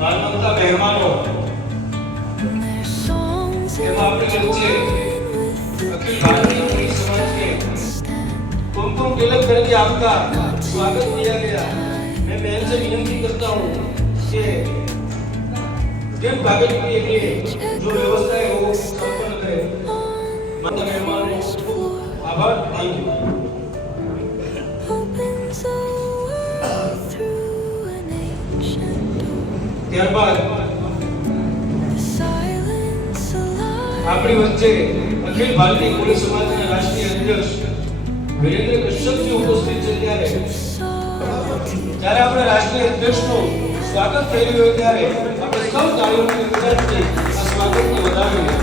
માનવતા મહેમાનો એમાં આપણી વચ્ચે અખિલ ભારતીય પુરી સમાજ के कुमकुम तिलक करके आपका स्वागत किया गया। मैं बहन से विनती करता हूँ कि दिन स्वागत के लिए जो व्यवस्था है वो संपन्न करें। माता मेहमानों आभार, थैंक यू। ત્યારબાદ આપણી વચ્ચે અખિલ ભારતીય કોળી સમાજના રાષ્ટ્રીય અધ્યક્ષ વિરેન્દ્ર કશ્યપજી ઉપસ્થિત છે। જ્યારે આપણે રાષ્ટ્રીય અધ્યક્ષનું સ્વાગત થઈ રહ્યું હોય ત્યારે આપણે સૌ તાળીઓની ગગડાટથી આ સ્વાગતને વધાવીએ।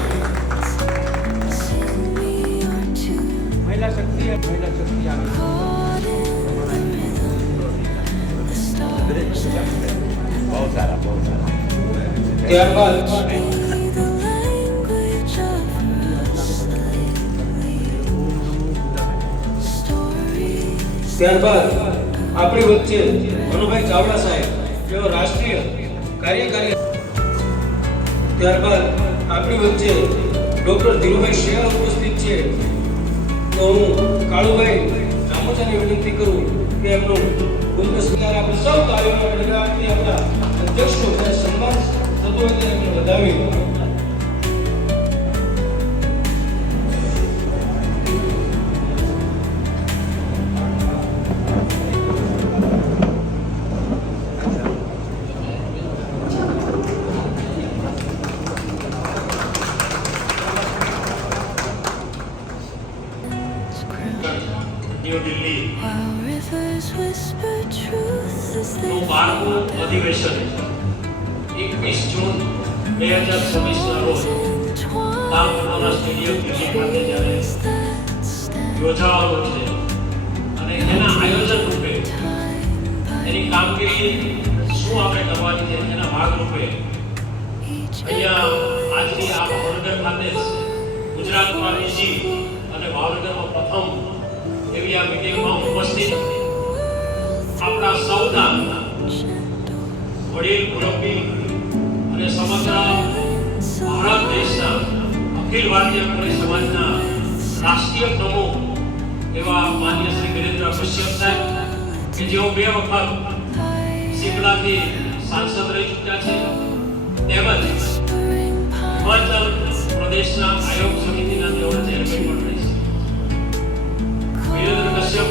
મહિલા શક્તિ આવે बहुत सारा ત્યારબાદ આપણી વચ્ચે મનુભાઈ ચાવડા સાહેબ જેઓ રાષ્ટ્રીય કાર્યકારી। ત્યારબાદ આપણી વચ્ચે ડોક્ટર ધીરુભાઈ શેવા ઉપસ્થિત છે। તો હું કાળુભાઈ રામોજાને વિનંતી કરું કે એમનું ગુણ સ્વીકાર આપણે સૌ તાળીઓના ગણગાટથી આપણા અધ્યક્ષનો જ્યારે સન્માન થતો હોય ત્યારે એમને વધાવી। ન્યૂ દિલ્હી નું 12મું અધિવેશન 21 જૂન 2026ના રોજ તાલકટોરા સ્ટેડિયમ દિલ્હી ખાતે જ્યારે યોજાવાનું છે અને એના આયોજન રૂપે એની કામગીરી શું આપણે કરવાની છે એના ભાગરૂપે અહીંયા આજની આ ભાવનગર ખાતે ગુજરાતમાં બીજી અને ભાવનગરમાં પ્રથમ એવી આ મીટિંગમાં ઉપસ્થિત આપણા સૌના વડીલ મુરબ્બી અને સમગ્ર ભારત દેશના અખિલ ભારતીય કોળી સમાજના રાષ્ટ્રીય પ્રમુખ એવા માન્ય શ્રી વિરેન્દ્ર કશ્યપ સાહેબ કે જેઓ 2 વખત સિમલાથી સાંસદ રહી ચૂક્યા છે તેમજ હિમાચલ પ્રદેશના આયોગ સમિતિના તેઓ ચેરમેન પણ રહી છે। વિરેન્દ્ર કશ્યપ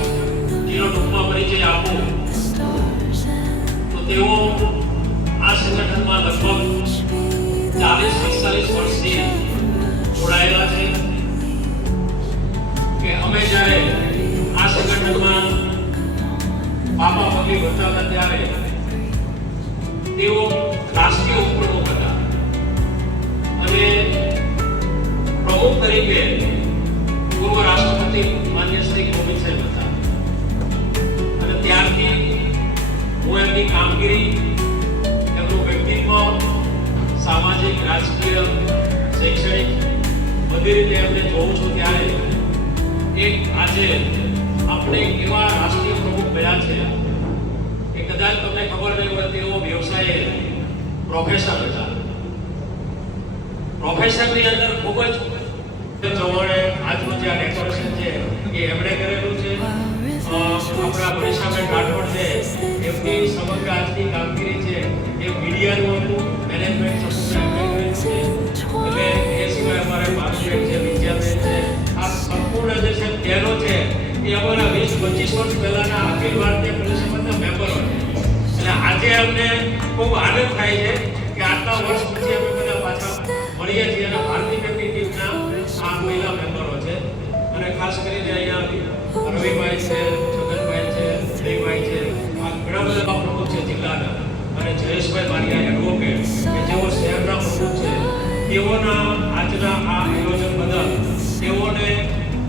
જીનો ટૂંકમાં પરિચય આપો તો તેઓ આ સંગઠનમાં લગભગ 40-45 વર્ષથી જોડાયેલા છે કે અમે જ્યારે આ સંગઠનમાં પાપા પગલી ભરતા ત્યારે તેઓ રાષ્ટ્રીય ઉપપ્રમુખ હતા અને પ્રમુખ તરીકે પૂર્વ રાષ્ટ્રપતિ માન્ય શ્રી કોવિંદ સાહેબ હતા અને ત્યારથી હું એમની કામગીરી એમનું વ્યક્તિત્વ સામાજિક રાજકીય શૈક્ષણિક બધી રીતે એમને જોઉં છું ત્યારે એક આજે આપણે એવા રાષ્ટ્રીય પ્રમુખ બન્યા છે કે કદાચ તમને ખબર નહીં હોય તેઓ વ્યવસાયે પ્રોફેસર હતા। પ્રોફેસરની અંદર ખૂબ જ ચૌહાણે આજનું જે ડેકોરેશન છે એ એમણે કરેલું છે। આપણા મનીષાબેન રાઠોડ છે એમની સમગ્ર આજની કામગીરી છે એ મીડિયાનું હતું મેનેજમેન્ટ સપોર્ટ એમણે કરેલું છે। એટલે એ સિવાય અમારે માર્કેટ છે વિદ્યાબેન છે આ સંપૂર્ણ જે છે તેનો છે એ અમારા 20-25 વર્ષ પહેલાના અખિલ ભારતીય કોળી સમાજના મેમ્બરો છે। અને આજે અમને ખૂબ આનંદ થાય છે કે આટલા વર્ષ પછી અમે બધા પાછા મળીએ છીએ અને ભારતીય ટીમના આ મહિલા મેમ્બરો છે અને ખાસ કરીને અહીંયા રવિભાઈ છે, છગનભાઈ છે, જયભાઈ છે, આ ઘણા બધા પ્રમુખ છે જિલ્લાના અને જયેશભાઈ મારિયા એડવોકેટ કે જેઓ શહેરના પ્રમુખ છે તેઓના આજના આ આયોજન બદલ તેઓને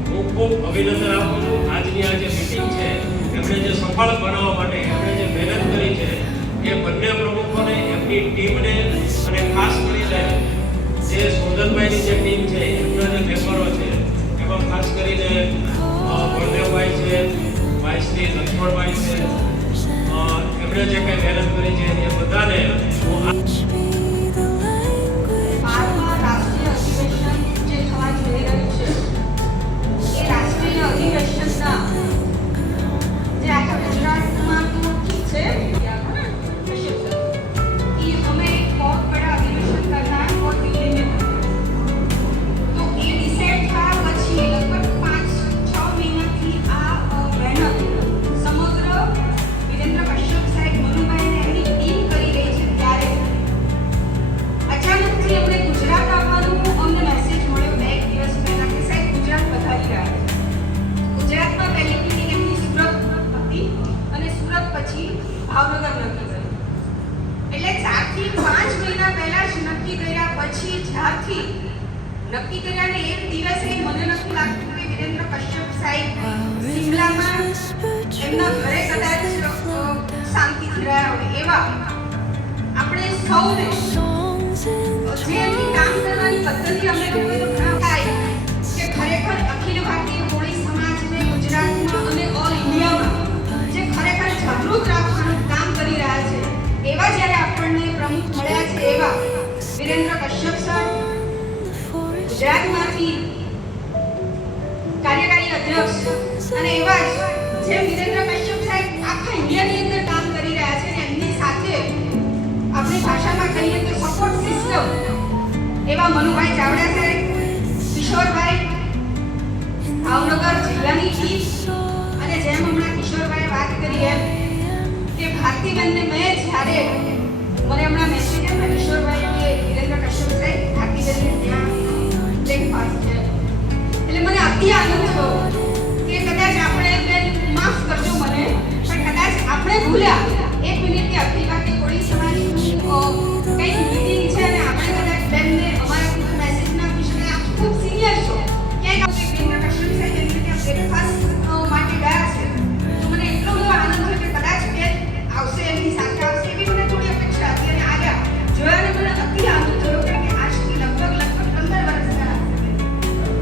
હું ખૂબ અભિનંદન આપું છું। આજની આ જે મીટિંગ છે એમણે જે સફળ બનાવવા માટે એમણે જે મહેનત કરી છે એ બંને પ્રમુખોને એમની ટીમને અને ખાસ કરીને જે સોનલભાઈની જે ટીમ છે એમના જે મેમ્બરો છે એમાં ખાસ કરીને બળદેવભાઈ છે, ભાઈ શ્રી લક્ષ્મણભાઈ છે, એમણે જે કંઈ મહેનત કરી છે એ બધાને હું ભારતમાં રાષ્ટ્રીય અધિવેશન જે થવા જઈ રહ્યું છે એ રાષ્ટ્રીય અધિવેશનના જે આખા ગુજરાતમાં તો ઠીક છે कि हमें एक बहुत बड़ा अधिवेशन करना है और दिल्ली में तो ये डिसाइड था પછી લગભગ 5-6 મહિનાથી આ મહેનત સમગ્ર વિરેન્દ્ર કશ્યપ સાહેબ મનુભાઈ ને એમની ટીમ કરી રહી છે ત્યારે અચાનકથી અમને ગુજરાત આવવાનું અમને મેસેજ મળ્યો 2 દિવસ પહેલા કે સાહેબ ગુજરાત પધારી રહ્યા છે ગુજરાતમાં પહેલી મીટિંગ એમની સુરત હતી અને સુરત પછી ભાવનગર નક્કી કરી એટલે 4 થી 5 મહિના પહેલા જ નક્કી કર્યા પછી જ્યારથી નક્કી કર્યાને એક દિવસે મને નથી લાગતું કે વિરેન્દ્ર કશ્યપ સાહેબ શિમલામાં એમના ઘરે કદાચ શાંતિથી રહ્યા હોય એવા આપણે સૌને જે એમની કામ કરવાની પદ્ધતિ અમને લોકોએ તો ઘણા થાય કે ખરેખર અખિલ ભારતીય કોળી સમાજને ગુજરાતમાં અને ઓલ ઇન્ડિયામાં જે ખરેખર જાગૃત રાખવાનું કામ કરી રહ્યા છે એવા જ્યારે આપણને પ્રમુખ મળ્યા છે એવા વિરેન્દ્ર કશ્યપ સર ગુજરાતમાંથી કાર્યકારી અધ્યક્ષ અને એવા જ જે વિરેન્દ્ર કશ્યપ સાહેબ આખા ઇન્ડિયાની અંદર કામ કરી રહ્યા છે અને એમની સાથે આપણી ભાષામાં કહીએ તો સપોર્ટ સિસ્ટમ એવા મનુભાઈ ચાવડા સાહેબ કિશોરભાઈ ભાવનગર જિલ્લાની ટીમ અને જેમ હમણાં કિશોરભાઈએ વાત કરી એમ કે ભારતીબેનને મેં જ્યારે મને હમણાં મેસેજ આવ્યો કિશોરભાઈ કે વિરેન્દ્ર કશ્યપ સાહેબ ભારતીબેનને ત્યાં બ્રેકફાસ્ટ છે એટલે મને અતિ આનંદ થયો કે કદાચ આપણે બેન માફ કરજો મને પણ કદાચ આપણે ભૂલ્યા 1 મિનિટ કે અખિલ ભારતીય કોળી સમાજની કંઈક મીટિંગ છે અને આપણે કદાચ બેનને અમારા મેસેજ ના પૂછીને આપ ખૂબ સિનિયર છો ક્યાંક આપણે વિરેન્દ્ર કશ્યપ સાહેબ એમને ત્યાં બ્રેકફાસ્ટ માટે ગયા છે તો મને એટલો બધો આનંદ થયો કે કદાચ બેન આવશે એમની સાથે આવશે એવી મને થોડી અપેક્ષા હતી અને આવ્યા જોયાને મને અતિ આનંદ થયો કે આજથી લગભગ 15 વર્ષ પહેલા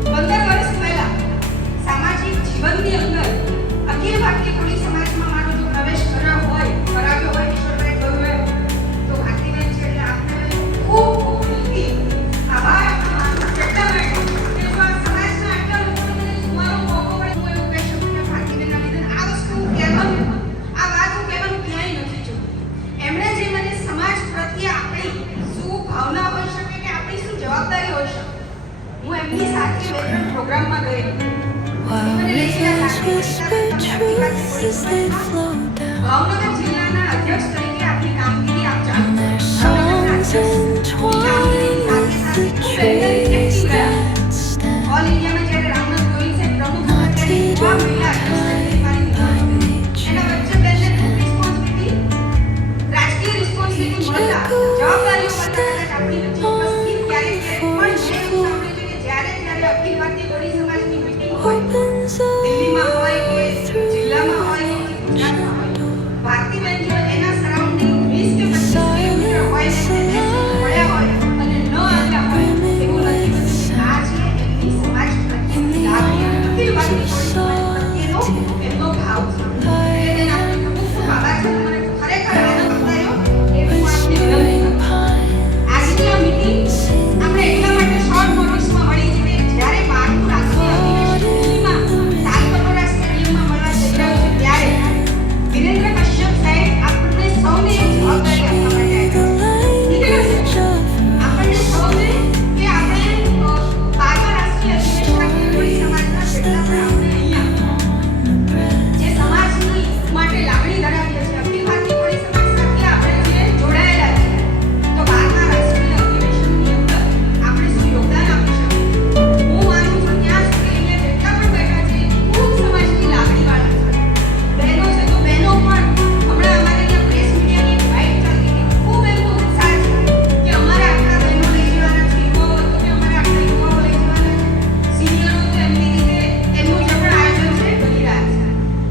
15 વર્ષ પહેલા સામાજિક જીવનની અંદર અખિલ ભારતીય કોળી સમાજમાં મારો જો પ્રવેશ કરાવ્યો હોય કિશોરભાઈ કહ્યું એમ તો ભારતીબેન છે એટલે આપને ખૂબ ખૂબ દિલથી આભાર એટલા માટે કે જો આ સમાજના આટલા લોકોને મને સુવાનો મોકો મળે હું એવું કહી શકું કે ભારતીબેનના લીધે આ વસ્તુ કહેવાનું આ વાત હું કહેવાનું ક્યાંય નથી જોતી એમણે જે મને સમાજ પ્રત્યે આપણી શું ભાવના હોઈ શકે કે આપણી શું જવાબદારી હોઈ શકે હું એમની સાથે 2-3 પ્રોગ્રામમાં ગઈ ભાવનગર જિલ્લાના અધ્યક્ષ તરીકે આપની કામગીરી આપ જાણો ઓલ ઇન્ડિયામાં જ્યારે રામનાથ ગોહિલ સાહેબ પ્રમુખ હતા ત્યારે આ મહિલા એના વચ્ચે બેનને રિસ્પોન્સિબિલિટી રાજકીય રિસ્પોન્સિબિલિટી મળતા જવાબદારીઓ મળતા કદાચ આપણી વચ્ચે ઉપસ્થિત ક્યારેક પણ મેં એવું સાંભળ્યું છે કે જ્યારે અખિલ ભારતીય કોળી સમાજની મીટિંગ હોય દિલ્હીમાં હોય કે જિલ્લામાં હોય કે ગુજરાતમાં હોય ભારતીબેન જો એના સરાઉન્ડિંગ 20 કે 25 કિલોમીટર હોય ને મળ્યા હોય અને ન આવ્યા હોય એવું નથી બનતું આ છે એમની સમાજ પ્રત્યેની લાગણી અખિલ ભારતીય કોળી સમાજ પ્રત્યેનો એમનો ભાવ છે એટલે આપણે ખૂબ ખૂબ આભાર છે મને ખરેખર આનંદ થયો એ હું આપને વિનંતી કરું આજની આ મીટિંગ આપણે એટલા માટે શોર્ટ નોટિસમાં મળી છે કે જ્યારે 12મું રાષ્ટ્રીય અધિવેશન દિલ્હીમાં તાલકટોરા સ્ટેડિયમમાં મળવા જઈ રહ્યું છે ત્યારે વિરેન્દ્ર કશ્યપ સાહેબ આપણને સૌને એક જવાબદારી આપવા માટે આવ્યા છે આપણને સૌને કે આપણે 12મા રાષ્ટ્રીય અધિવેશનમાં કોળી સમાજના જેટલા પણ આપણે અહીંયા જે સમાજની માટે લાગણી ધરાવીએ છીએ અખિલ ભારતીય કોળી સમાજ સાથે આપણે જે જોડાયેલા છે તો 12મા રાષ્ટ્રીય અધિવેશનની અંદર આપણે શું યોગદાન આપી શકીએ હું માનું છું ત્યાં સુધી અહીંયા જેટલા પણ બેઠા છે ખૂબ સમાજની લાગણીવાળા છે બહેનો છે તો બહેનો પણ હમણાં અમારે ત્યાં પ્રેસ મીડિયાની એક વાઇટ ચાલતી હતી ખૂબ એમનો ઉત્સાહ છે કે અમારે આટલા બહેનો લઈ જવાના છે યુવાઓ તો કે અમારે આટલા યુવાઓ લઈ જવાના છે સિનિયરો તો એમની રીતે એમનું જે પણ આયોજન છે કરી રહ્યા છે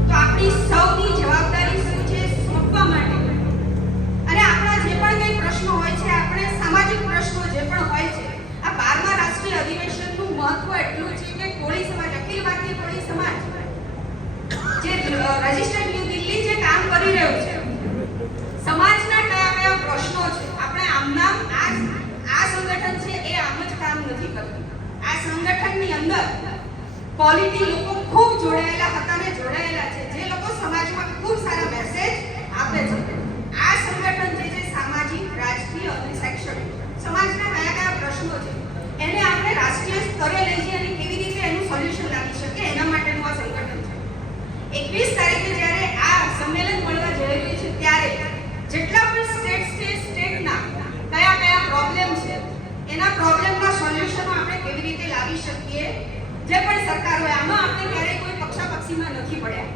તો આપણી સૌની જવાબદારી શું છે સોંપવા માટે અને આપણા જે પણ કંઈ પ્રશ્નો હોય છે આપણે સામાજિક પ્રશ્નો જે પણ હોય છે આ 12મા રાષ્ટ્રીય અધિવેશનનું મહત્વ એટલું છે કે કોળી સમાજ અખિલ ભારતીય કોળી સમાજ જે રજિસ્ટર્ડ ન્યૂ દિલ્હી જે કામ કરી રહ્યું છે સંગઠન છે એ આમ જ કામ નથી કરતું. આ સંગઠનની અંદર ક્વોલિટી લોકો ખૂબ જોડાયેલા હતા ને જોડાયેલા છે, જે લોકો સમાજમાં ખૂબ સારા મેસેજ આપે છે. આ સંગઠન જે છે સામાજિક, રાજકીય અને શૈક્ષણિક સમાજના કયા કયા પ્રશ્નો છે એને આપણે રાષ્ટ્રીય સ્તરે લઈ જઈએ અને કેવી રીતે એનું સોલ્યુશન લાવી શકીએ એના માટેનું આ સંગઠન છે. 21 તારીખે જ્યારે આ સંમેલન મળવા જઈ રહ્યું છે ત્યારે જેટલા પણ સ્ટેટ્સ છે, સ્ટેટના કયા કયા પ્રોબ્લેમ છે, એના પ્રોબ્લેમના સોલ્યુશનો આપણે કેવી રીતે લાવી શકીએ. જે પણ સરકાર હોય, આમાં આપણે ક્યારેય કોઈ પક્ષાપક્ષીમાં નથી પડ્યા.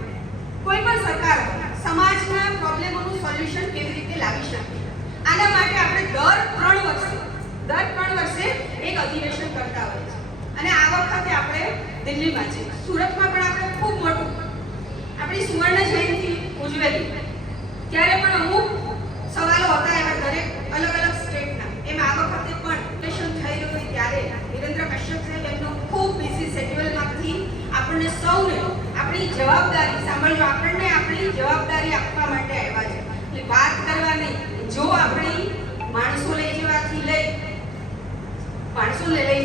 કોઈ પણ સરકાર હોય, સમાજના પ્રોબ્લેમોનું સોલ્યુશન કેવી રીતે લાવી શકીએ. આના માટે આપણે દર 3 વર્ષે એક અધિવેશન કરતા હોઈએ છીએ. અને આ વખતે આપણે દિલ્હીમાં છે, સુરતમાં પણ આપણે ખૂબ મોટું આપણી સુવર્ણ જયંતિ ઉજવેલી, ત્યારે પણ અમુક સવાલો હતા એવા દરેક અલગ અલગ સ્ટેટના. એમાં આ વખતે પણ ઇલેક્શન થઈ રહ્યું હોય ત્યારે વિરેન્દ્ર કશ્યપ સાહેબ એમનો ખૂબ બિઝી શેડ્યુલમાંથી આપણને સૌને આપણી જવાબદારી સાંભળજો, આપણને આપણી જવાબદારી આપવા માટે આવ્યા છે. એટલે વાત કરવા નહીં, જો આપણી માણસો લઈ જવાથી લઈ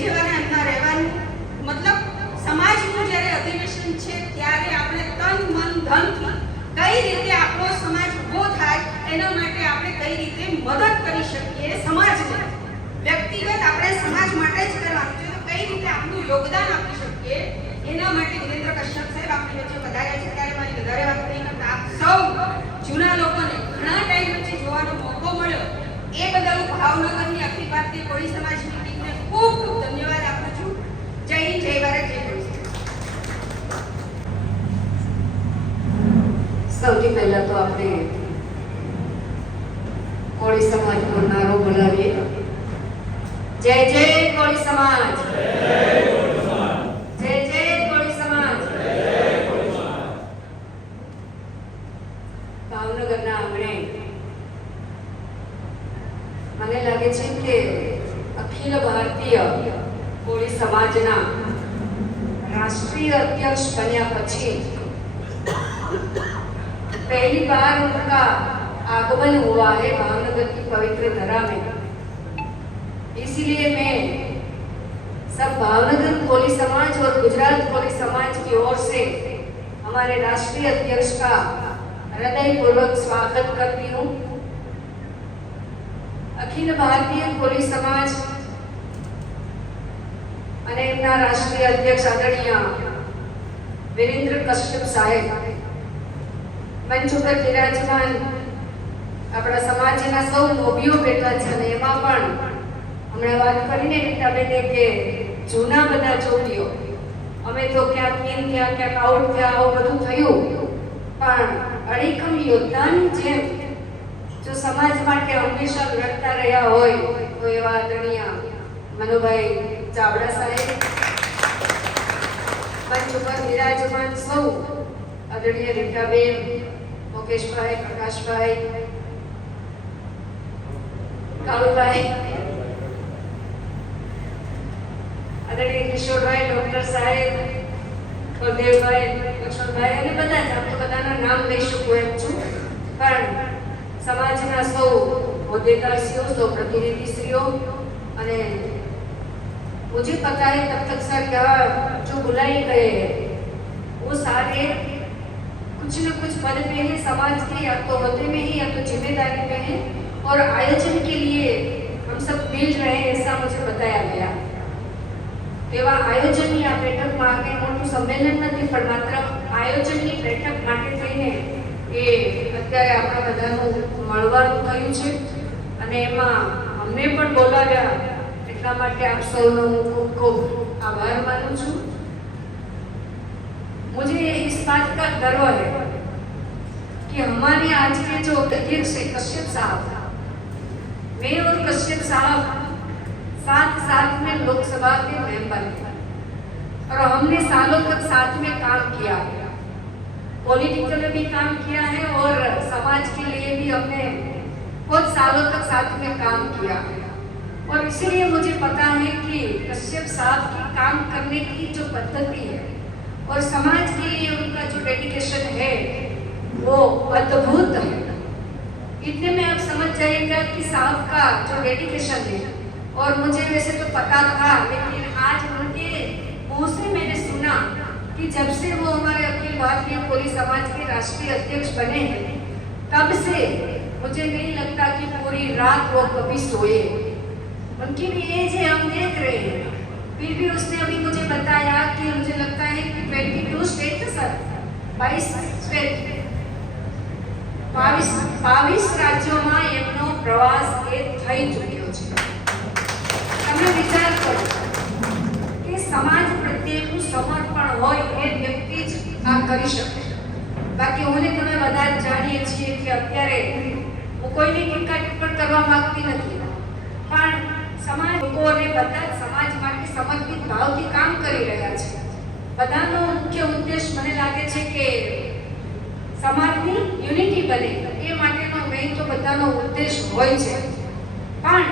જવાના એમના રહેવાનું મતલબ સમાજનું જ્યારે અધિવેશન છે ત્યારે આપણે તન મન ધનથી કઈ રીતે આપણો સમાજ ઊભો થાય એના માટે આપણે કઈ રીતે મદદ કરી શકીએ. સમાજને વ્યક્તિગત આપણે સમાજ માટે જ કરવાનું છે, તો કઈ રીતે આપણું યોગદાન આપી શકીએ એના માટે વિરેન્દ્ર કશ્યપ સાહેબ આપણી વચ્ચે પધાર્યા છે. ત્યારે મારી વધારે વાત નહીં કરતા આપ સૌ જૂના લોકોને ઘણા ટાઈમ પછી જોવાનો મોકો મળ્યો એ બદલ હું ભાવનગરની અખિલ ભારતીય કોળી સમાજની ટીમને ખૂબ ખૂબ ધન્યવાદ આપું છું. જય હિન્દ, જય ભારત, જય કોળી. સૌથી પહેલા તો આપણે કોળી સમાજનો નારો બોલાવીએ. જય જય કોળી સમાજ, જય જય કોળી સમાજ. ભાવનગરના આંગણે મને લાગે છે કે અખિલ ભારતીય કોળી સમાજના राष्ट्रीय अध्यक्ष बनिया પછી पहली बार उनका आगमन हुआ है भावनगर की पवित्र धरा में। इसीलिए मैं सब भावनगर कोली समाज और गुजरात कोली समाज की ओर से हमारे राष्ट्रीय अध्यक्ष का हृदयपूर्वक स्वागत करती हूँ। अखिल भारतीय कोली समाज અને એમના રાષ્ટ્રીય અધ્યક્ષ આદરણીય વિરેન્દ્ર કશ્યપ સાહેબ મંચ ઉપર વિરાજમાન આપણા સમાજના સૌ મોભીઓ બેઠા છે અને એમાં પણ હમણાં વાત કરીને રીટાબેને કે જૂના બધા ચોટીઓ અમે તો ક્યાંક ઇન થયા ક્યાંક આઉટ થયા આવું બધું થયું, પણ અડીખમ યોદ્ધાની જેમ જો સમાજ માટે હંમેશા લડતા રહ્યા હોય તો એવા આદરણીય મનુભાઈ ચાવડા સાહેબ, મંચ ઉપર વિરાજમાન સૌ આદરણીય રીટાબેન, મુકેશભાઈ, પ્રકાશભાઈ, કાળુભાઈ, આદરણીય કિશોરભાઈ, ડોક્ટર સાહેબ, બલદેવભાઈ, લક્ષ્મણભાઈ અને બધા જ આમ તો બધાના નામ લઈ શકું એમ છું, પણ સમાજના સૌ હોદ્દેદારશ્રીઓ, સૌ પ્રતિનિધિશ્રીઓ અને मुझे पता है तब तक सर क्या जो बुलाए गए हैं वो सारे कुछ न कुछ पद पे है समाज के, या तो होते में ही या तो जिम्मेदारी में है और आयोजन के लिए हम सब मिल रहे हैं ऐसा मुझे बताया गया। तेवा आयोजन या बैठक में आगे मोटू सम्मेलन नहीं पण मात्र आयोजन की बैठक માટે થઈને એ અત્યારે આપણા બધાનું મળવાનું થયું છે અને એમાં અમને પણ બોલાવ્યા એટલા માટે આપ સૌનો હું ખૂબ ખૂબ આભાર માનું છું। मुझे इस बात का गर्व है कि हमारे आज के जो अध्यक्ष है कश्यप साहब, मैं और कश्यप साहब साथ में लोकसभा के मेंबर हैं और हमने सालों तक साथ में काम किया है, पॉलिटिकल भी काम किया है और समाज के लिए भी हमने बहुत सालों तक साथ में काम किया है। और इसलिए मुझे पता है कि कश्यप साहब की काम करने की जो पद्धति है और समाज के लिए उनका जो डेडिकेशन है वो अद्भुत है। इतने में आप समझ जाइएगा कि साहब का जो डेडिकेशन है और मुझे वैसे तो पता था, लेकिन आज उनके मुंह से मैंने सुना कि जब से वो हमारे अखिल भारतीय कोली समाज के राष्ट्रीय अध्यक्ष बने हैं, तब से मुझे नहीं लगता कि पूरी रात वो कभी सोए। उनकी भी एज है, हम देख रहे हैं, फिर भी उसने अभी मुझे बताया कि मुझे लगता है कि 22 स्टेट सर 22 स्टेट 22 રાજ્યોમાં એમનો પ્રવાસ એ થઈ ચૂક્યો છે। તમે વિચાર કરો કે સમાજ પ્રત્યેનું સમર્પણ હોય એ વ્યક્તિ જ આ કરી શકે। બાકી હું ને તમે બધા જ જાણીએ છીએ કે અત્યારે હું કોઈની ટીકા ટિપ્પણ કરવા માંગતી નથી, પણ સમાજ લોકોને બધા જ સમાજ માટે સમર્પિત ભાવથી કામ કરી રહ્યા છે। બધાનો મુખ્ય ઉદ્દેશ મને લાગે છે કે સમાજની યુનિટી બને, એ માટેનો મેઇન તો બધાનો ઉદ્દેશ હોય છે। પણ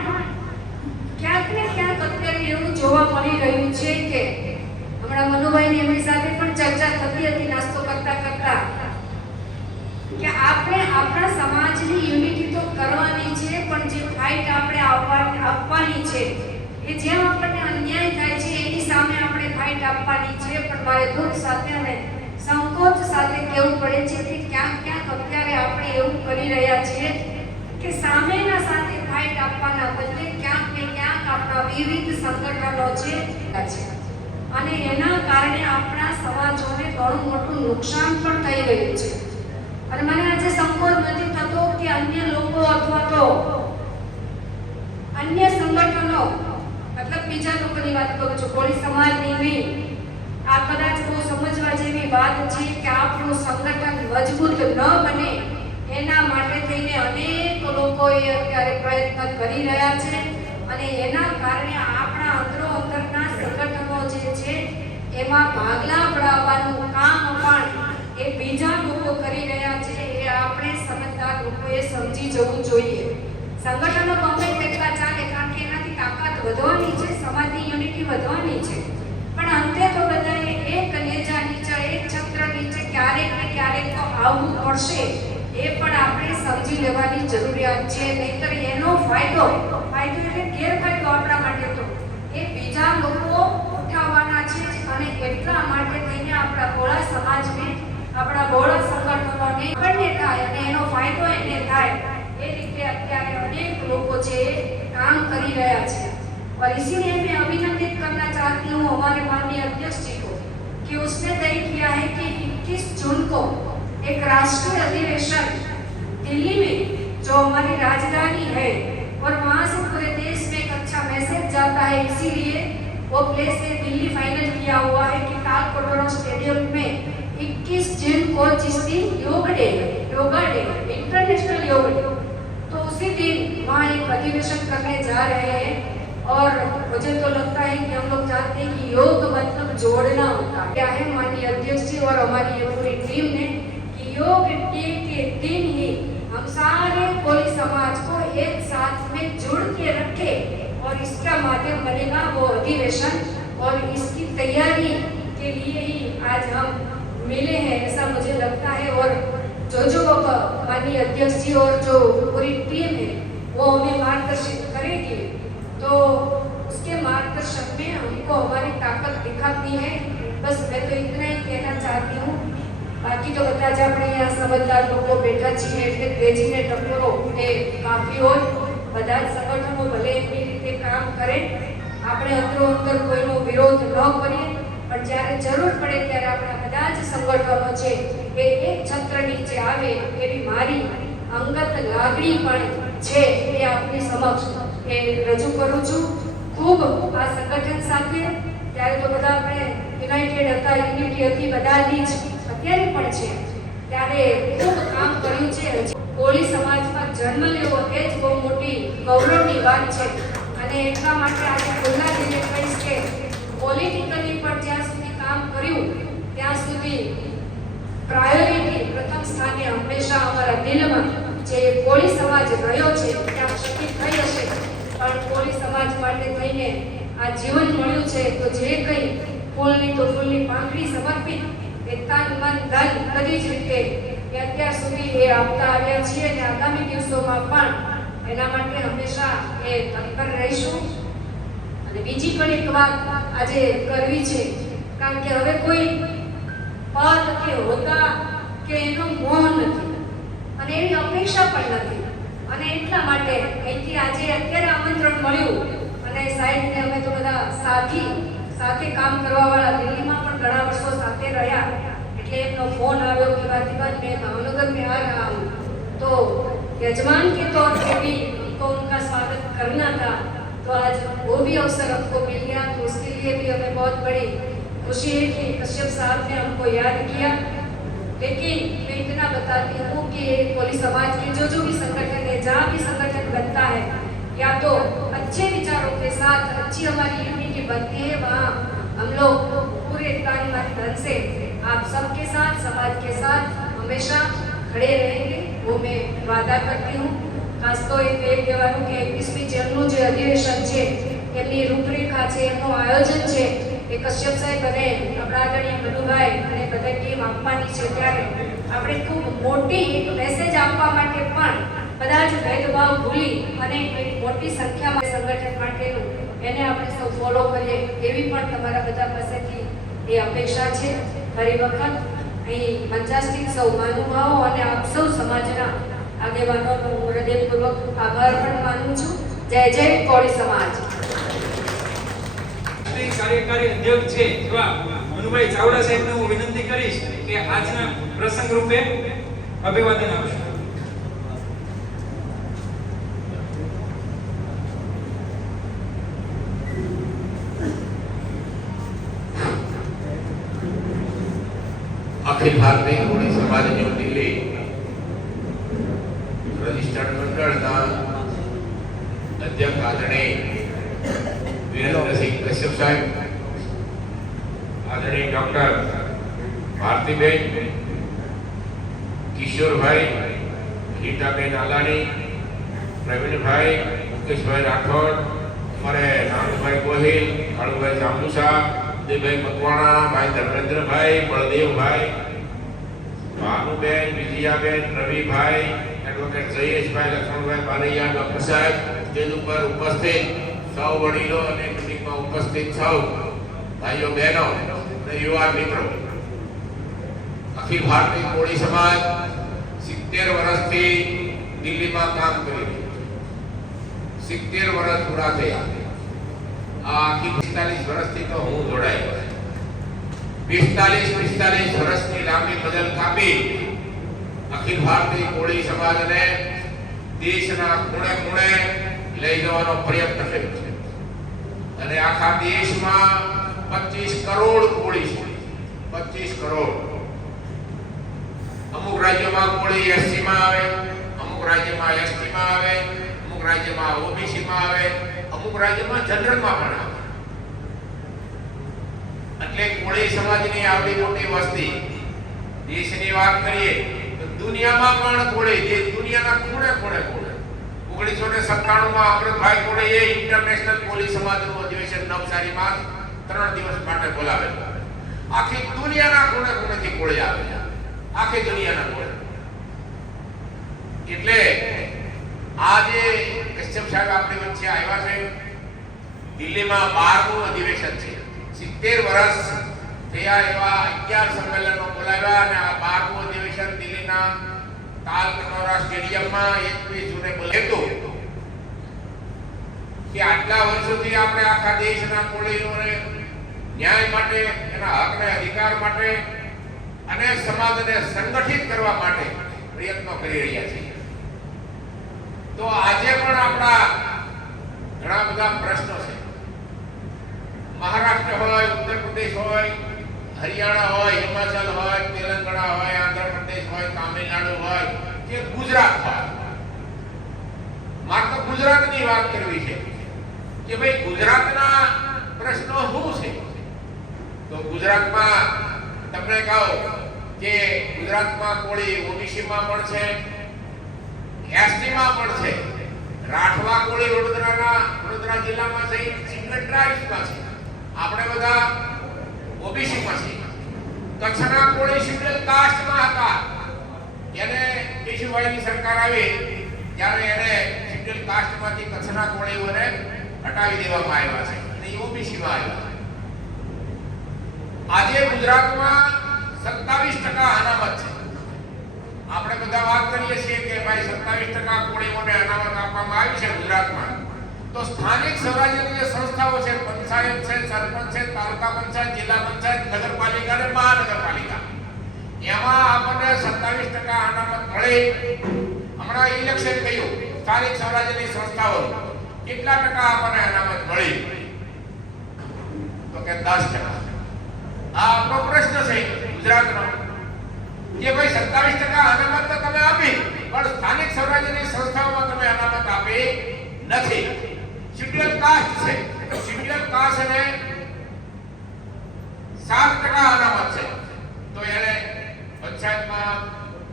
ક્યાંક ને ક્યાંક અત્યારે એવું જોવા મળી રહ્યું છે કે હમણાં મનુભાઈની એમની સાથે પણ ચર્ચા થતી હતી નાસ્તો કરતા કરતા કે આપણે આપણા સમાજની યુનિટી તો કરવાની છે, પણ જે ફાઇટ આપણે આપવાની છે એ જેમ આપણને અન્યાય થાય છે એની સામે આપણે ફાઇટ આપવાની છે। પણ મારે દુઃખ સાથે અને સંકોચ સાથે કહેવું પડે છે કે ક્યાંક ક્યાંક અત્યારે આપણે એવું કરી રહ્યા છીએ કે સામેના સાથે ફાઇટ આપવાના બદલે ક્યાંક ને ક્યાંક આપણા વિવિધ સંગઠનો છે અને એના કારણે આપણા સમાજોને ઘણું મોટું નુકસાન પણ થઈ રહ્યું છે। અને મને આજે સંકોચ નથી થતો કે અન્ય લોકો અથવા તો અન્ય સંગઠનો, મતલબ બીજા લોકોની વાત કરું છું, કોળી સમાજની નહીં, આ કદાચ બહુ સમજવા જેવી વાત છે કે આપણું સંગઠન મજબૂત ન બને એના માટે થઈને અનેક લોકોએ અત્યારે પ્રયત્ન કરી રહ્યા છે અને એના કારણે આપણા અંદરના સંગઠનો જે છે એમાં ભાગલા પડાવવાનું કામ પણ એ બીજા લોકો કરી રહ્યા છે। એ આપણે સમજદાર લોકોએ સમજી જવું જોઈએ। સંગઠનો ગમે તેટલા ચાલે, કારણ કે એનાથી તાકાત વધવાની છે, સમાજની યુનિટી વધવાની છે, પણ અંતે તો બધાએ એક નેજા નીચે, એક છત્ર નીચે ક્યારેક ને ક્યારેક તો આવવું પડશે, એ પણ આપણે સમજી લેવાની જરૂરિયાત છે। નહીંતર એનો ફાયદો એટલે ગેરફાયદો આપણા માટે તો એ બીજા લોકો ઉઠાવવાના છે અને એટલા માટે થઈને આપણા ભોળા સમાજને, આપણા ભોળા સંગઠનોને આપણને થાય અને એનો ફાયદો એને થાય, એ રીતે અત્યારે અનેક લોકો છે કામ કરી રહ્યા છે। और इसीलिए मैं अभिनंदित करना चाहती हूँ हमारे माननीय अध्यक्ष जी को कि उसने तय किया है कि 21 जून को एक राष्ट्रीय अधिवेशन दिल्ली में, जो हमारी राजधानी है, और वहाँ से पूरे देश में एक अच्छा मैसेज जाता है, इसीलिए वो प्लेस से दिल्ली फाइनल किया हुआ है कि तालकटोरा स्टेडियम में 21 जून को, जिस दिन योगा डे, इंटरनेशनल योग डे, तो उसी दिन वहाँ एक अधिवेशन करने जा रहे हैं। और मुझे तो लगता है कि हम लोग जानते हैं कि योग मतलब जोड़ना होता है। क्या है माननीय अध्यक्ष जी और हमारी ये पूरी टीम ने कि योग डे के दिन ही हम सारे कोली समाज को एक साथ में जोड़ के रखे और इसका माध्यम बनेगा वो अधिवेशन, और इसकी तैयारी के लिए ही आज हम मिले हैं, ऐसा मुझे लगता है। और जो माननीय अध्यक्ष जी और जो पूरी टीम है वो हमें मार्गदर्शित करेगी, तो उसके मार्गदर्शन में हमको हमारी ताकत दिखाती है। बस मैं तो इतना ही कहना चाहती हूँ। बाकी तो બધા જ આપણે અહીંયા સમજદાર લોકો બેઠા છીએ એટલે તેજીને ટકોરો એ કાફી હોય। બધા જ સંગઠનો ભલે એમની રીતે કામ કરે, આપણે અંદરો અંદર કોઈનો વિરોધ ન કરીએ, પણ જ્યારે જરૂર પડે ત્યારે આપણા બધા જ સંગઠનો છે એ એક છત્ર નીચે આવે એવી મારી અંગત લાગણી પણ છે, એ આપની સમક્ષ એ રજૂ કરું છું। ખૂબ આ સંગઠન સાથે ત્યારે તો બધા આપણે યુનાઇટેડ હતા, યુનિટી હતી બધાની જ, અત્યારે પણ છે, ત્યારે ખૂબ કામ કર્યું છે। કોળી સમાજમાં જન્મ લેવો એ જ બહુ મોટી ગૌરવની વાત છે અને એટલા માટે આજે ખુલ્લા દિલે કહીશ કે પોલિટિકલી પણ જ્યાં સુધી કામ કર્યું ત્યાં સુધી પ્રાયોરિટી પ્રથમ સ્થાને હંમેશા અમારા દિલમાં જે કોળી સમાજ રહ્યો છે। ત્યાં ક્ષતિ થઈ હશે પણ કોળી સમાજ માટે થઈને આ જીવન મળ્યું છે, તો જે કંઈ ફૂલની તો ફૂલની પાંખડી સમર્પિત એ તન મન ધન બધી જ રીતે એ અત્યાર સુધી એ આપતા આવ્યા છીએ અને આગામી દિવસોમાં પણ એના માટે હંમેશા એ તત્પર રહીશું। અને બીજી પણ એક વાત આજે કરવી છે, કારણ કે હવે કોઈ પદ કે હોદ્દા કે એનો મોહ નથી અને એની અપેક્ષા પણ નથી, અને એટલા માટે અહીંથી આજે અત્યારે આમંત્રણ મળ્યું અને સાહેબને અમે તો બધા સાથે કામ કરવાવાળા દિલ્હીમાં પણ ઘણા વર્ષો સાથે રહ્યા, એટલે એમનો ફોન આવ્યો कि प्रतिभा मैं भावनगर में आ रहा हूँ, तो यजमान के तौर पे भी उनको उनका स्वागत करना था, तो आज वो भी अवसर हमको मिल गया, तो उसके लिए भी हमें बहुत बड़ी खुशी है कि कश्यप साहब ने हमको याद किया। लेकिन मैं इतना बताती हूँ कि कोली समाज के जो भी संगठन है, जहाँ भी संगठन बनता है, या तो अच्छे विचारों के साथ अच्छी हमारी यूनिटी बनती है, वहाँ हम लोग पूरे तन मन धन से आप सबके साथ, समाज के साथ हमेशा खड़े रहेंगे, वो मैं वादा करती हूँ। खास तो એ કહેવાનું કે 21મી જનનું જે અધિવેશન છે એમની રૂપરેખા છે, એમનું આયોજન છે એ કશ્યપ સાહેબ અને આપણા આદરણીય મનુભાઈ અને બધા ટીમ આપવાની છે, ત્યારે આપણે ખૂબ મોટી એક મેસેજ આપવા માટે પણ બધા જ ભેદભાવ ભૂલી અને એક મોટી સંખ્યામાં સંગઠન માટેનું એને આપણે સૌ ફોલો કરીએ એવી પણ તમારા બધા પાસેથી એ અપેક્ષા છે। ફરી વખત અહીં મંચાસ્થિત સૌ મહાનુભાવો અને આપ સૌ સમાજના આગેવાનોનો હું હૃદયપૂર્વક આભાર પણ માનું છું। જય જય કોળી સમાજ। કાર્યકારી અધ્યક્ષ છે એવા મનુભાઈ ચાવડા સાહેબને હું વિનંતી કરીશ કે આજના પ્રસંગ રૂપે અભિવાદન આપશે। अखिल भारतीय कोળી समाज न्यू दिल्ली रजिस्टर्ड मंडळना अध्यक्ष आदरणीय वीरेंद्र सिंह कश्यप साहेब, आदरणीय डॉक्टर भारतीबेन, किशोर भाई, रीटाबेन आलानी, प्रवीण भाई, मुकेश भाई राठौड़, हमारे नानभाई गोहिल, कालूभाई जांबूसा, भाई मकवाणा, भाई धर्मेंद्र भाई, बलदेव भाई, भानुबेन, विजयाबेन, रवि भाई, एडवोकेट जयेश भाई, लक्ष्मण भाई बारैया, डॉक्टर साहब, स्टेज पर उपस्थित सौ वडीलो અને મીટિંગમાં ઉપસ્થિત સૌ ભાઈઓ બહેનો અને યુવા મિત્રો, અખિલ ભારતીય કોળી સમાજ 70 વર્ષથી દિલ્હીમાં કામ કરી રહ્યું છે। 70 વર્ષ પૂરા થયા। આ આખી 45 વર્ષથી તો હું જોડાયેલો છું। 45 વર્ષની લાંબી મજલ કાપી અખિલ ભારતીય કોળી સમાજને દેશના ખૂણે ખૂણે લઈ જવાનો પ્રયત્ન કર્યો છે અને આખા દેશમાં 25 કરોડ કોળી છે। 25 કરોડ। અમુક રાજ્યોમાં કોળી એસસી માં આવે, અમુક રાજ્યમાં એસટી માં આવે, અમુક રાજ્યમાં ઓબીસી માં આવે, અમુક રાજ્યમાં જનરલ માં પણ આવે। એટલે કોળી સમાજની આવડી મોટી વસ્તી, દેશની વાત કરીએ તો દુનિયામાં પણ કોળી, જે દુનિયાના ખૂણે ખૂણે કોળી। 1997 માં અમૃતભાઈ કોળીએ ઇન્ટરનેશનલ કોળી સમાજનું અધિવેશન નવસારીમાં 3 દિવસ માટે બોલાવેલું। આખી દુનિયાના ખૂણે ખૂણેથી કોળી આવે છે, આખી દુનિયાના કોળી। એટલે આજે કશ્યપ સાહેબ આપણી વચ્ચે આવ્યા છે। દિલ્હીમાં 12મું અધિવેશન છે। 70 વર્ષ થયા એવા 11 સંમેલનો બોલાવ્યા અને આ 12મું અધિવેશન દિલ્હીના તાલ કટોરા સ્ટેડિયમમાં 21 જૂને બોલાવ્યું કે આટલા વર્ષોથી આપણે આખા દેશના કોળીઓને ન્યાય માટે, એના હકને અધિકાર માટે અને સમાજને સંગઠિત કરવા માટે પ્રયત્નો કરી રહ્યા છીએ। તો આજે પણ આપણા ઘણા બધા પ્રશ્નો છે। महाराष्ट्र होय, उत्तर प्रदेश होय, हरियाणा होय, हिमाचल होय, तेलंगाना होय, आंध्र प्रदेश होय, तमिलनाडु होय के गुजरात होय। मात्र गुजरातनी વાત કરવી છે કે ભાઈ ગુજરાતના પ્રશ્નો શું છે। તો ગુજરાતમાં તમને કહો કે ગુજરાતમાં કોળી ઓબીસી માં પણ છે, એસટી માં પણ છે, રાઠવા કોળી વડોદરા જિલ્લામાં છે, સિંગલ ટ્રાઇબ્સ માં છે, આપણે બધા ઓબીસી માં છે। કચ્છના કોળી શેડ્યુલ કાસ્ટ માં હતા, એને કેશુભાઈની સરકાર આવી ત્યારે એને શેડ્યુલ કાસ્ટ માંથી કચ્છના કોળીઓને હટાવી દેવામાં આવ્યા છે અને એસસી ઓબીસીમાં આવ્યા. આજે ગુજરાતમાં 27% અનામત છે. આપણે બધા વાત કરીએ છીએ કે ભાઈ 27% કોળીઓને અનામત આપવામાં આવી છે ગુજરાતમાં. તો સ્થાનિક સ્વરાજ્યની જે સંસ્થાઓ છે, પંચાયત છે, સરપંચ છે, તાલુકા પંચાયત, જિલ્લા પંચાયત, નગરપાલિકા અને મહાનગરપાલિકા, એમાં આપણને 27% અનામત મળે. હમણાં ઇલેક્શન થયું સ્થાનિક સ્વરાજ્યની સંસ્થાઓ, કેટલા ટકા આપણને અનામત મળી? તો કે 10%. આ આપણો પ્રશ્ન છે ગુજરાતનો કે ભાઈ 27% અનામત તો તમે આપી, પણ સ્થાનિક સ્વરાજ્યની સંસ્થાઓમાં તમે અનામત આપી નથી. શેડ્યુલ કાસ્ટ છે, શેડ્યુલ કાસ્ટને 7% અનામત છે. તો એને પંચાયતમાં,